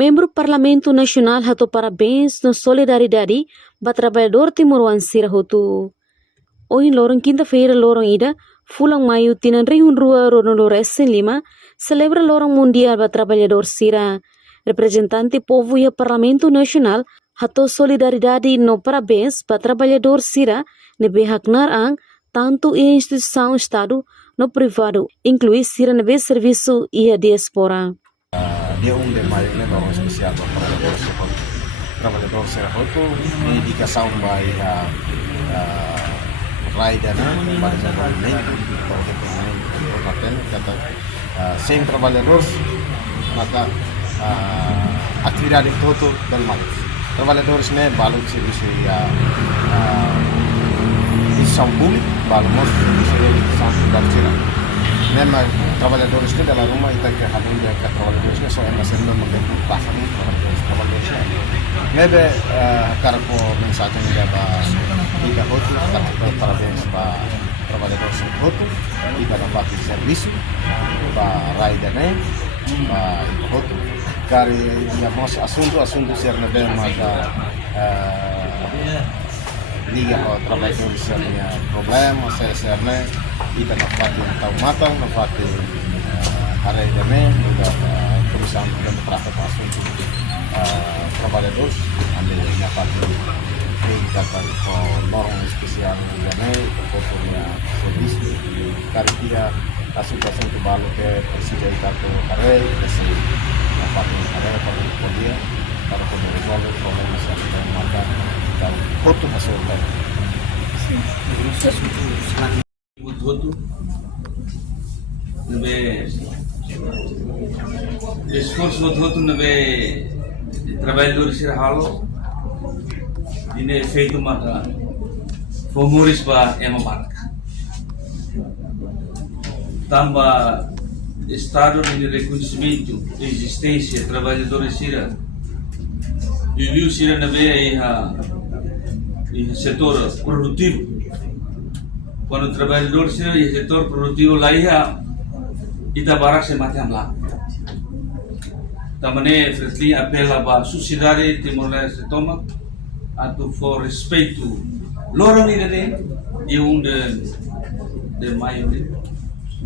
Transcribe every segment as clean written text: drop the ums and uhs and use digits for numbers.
Membro Parlamento Nasional hato parabéns no solidariedade ba trabalhador Timor Sira hotu. Hoje lorong quinta-feira lorong ida fulang maio tinan rihun rua Ronolores 5 celebra lorong mundial ba trabalhador Sira. Representante povo e Parlamento Nasional hato solidariedade no parabéns ba trabalhador Sira nebe haknar ang tanto e instituição Estado no privado, inclui Sira nebe serviço e a diaspora. Dia 1 de maio né, vamos especial para trabalhador Serahoto, dedicação vai a Raida né, para desenvolvimento, kata sem trabalhadores, maka atividade todo del mar. Trabalhadores né, balot serviço instituição pública, balot serviço de instituição pública. Memang trabalhadores itu dalam rumah kita ke halun dia ke trabalhadores so ena sendo mengenai pasang trabalhadores. Nebe karpo mensagem dia ba ida hotu kata parabéns ba trabalhadores hotu ida dapat serviço ba raida né ba hotu kari ya mos assunto ser nebe maka liga o trabalhadores punya problema ser né kita dapat yang tahu matang, dapat hari ini sudah perusahaan sudah berapa pasal untuk trabalhadores, anda dapat diingkatkan ke norma spesial ini, pokoknya servis karya kasus-kasus itu balik ke presiden atau hari kasih dapat hari pada dia para pemerintah problem masyarakat maka dan foto hasilnya. Voto nebe esforço voto nebe trabalhadores ralo ini feito maka fomores ba marca tamba estado de reconhecimento existência trabalhadores sira viu sira nebe em setor produtivo. Quando o trabalhador se no setor produtivo lá ita barak se mati amla. Tamane fretli apela ba sociedade Timor-Leste toma atu for respeito lorong ini dia de maio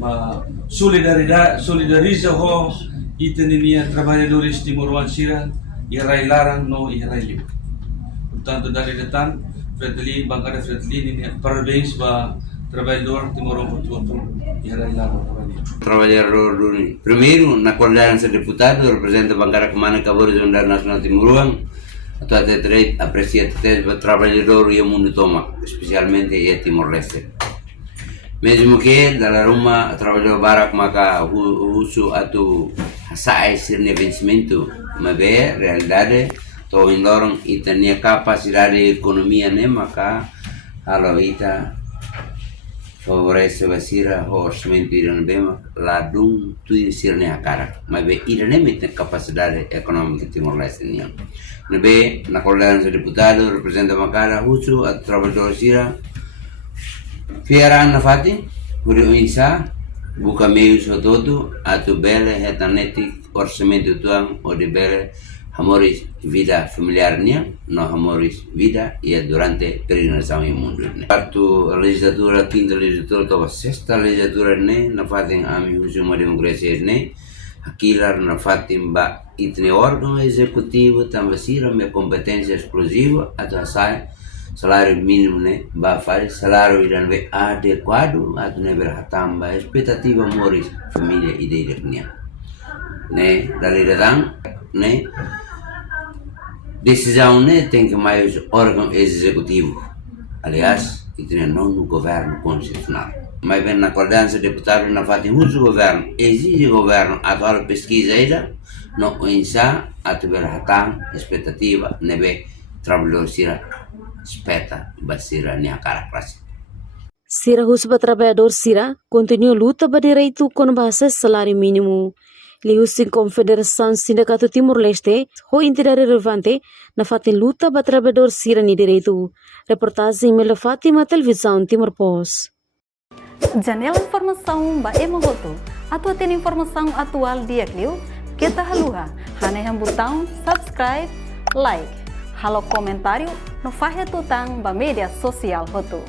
ba solidariza ho itenia trabalhadores Timor-Leste irai larang no irai liu. Portanto dari detan fretli bangkada fretli ini parabéns ba trabalhador Timor-Leste trabalhador primeiro na coordenação de deputado representa a bancada comana Cabo da Unidade Nacional Timor-Leste atau até direito aprecia o trabalhador e o mundo toma especialmente e Timor-Leste mesmo que dalam rumah trabalhador barak maka usu atau hasai sirne vencimento mas é realidade to indorong itania capacidade economia né maka kalau ita favorece basira o orçamento irano bema ladung tu sirne akara mas be irane meten capacidade econômica Timor-Leste niang nebe na coordenação de deputado representa makara husu at trabalhador sira fiaran na fati huri uinsa buka meio sototo atu bele hetanetik orçamento tuang o de bele hamoris vida familiarnya no hamoris vida ia durante peregrinação em mundo ne quarto legislatura quinta legislatura to sexta legislatura ne na fatin ami husuma demokrasia ne akilar na fatin ba itne órgão executivo tambasira me competência exclusiva atau sai salário mínimo ne ba faz salário iran be adequado atau ne berhatamba expectativa moris família ideia ne dari datang ne decisão né, tem que mais órgão executivo. Aliás, que tem não no governo constitucional. Mas bem na coordenação de deputados na fatem uso governo, exige governo atual pesquisa ainda, não insa ativer hatang expectativa nebe trabalhador sira espeta basira nia cara classe. Sira husba trabalhador Sira continua luta para direito com base salário mínimo. Lihusin Confederação Sindicato Timor-Leste, ho entidade relevante na fatin luta para trabalhador Sira ni direito. Reportagem Mela Fátima, Televisão Timor Post. Janela informação ba Emagoto. Atua tem informação atual dia Clio, Kita haluha, hanehang botão subscribe, like, halo comentário no fahe tutang ba media sosial hotu.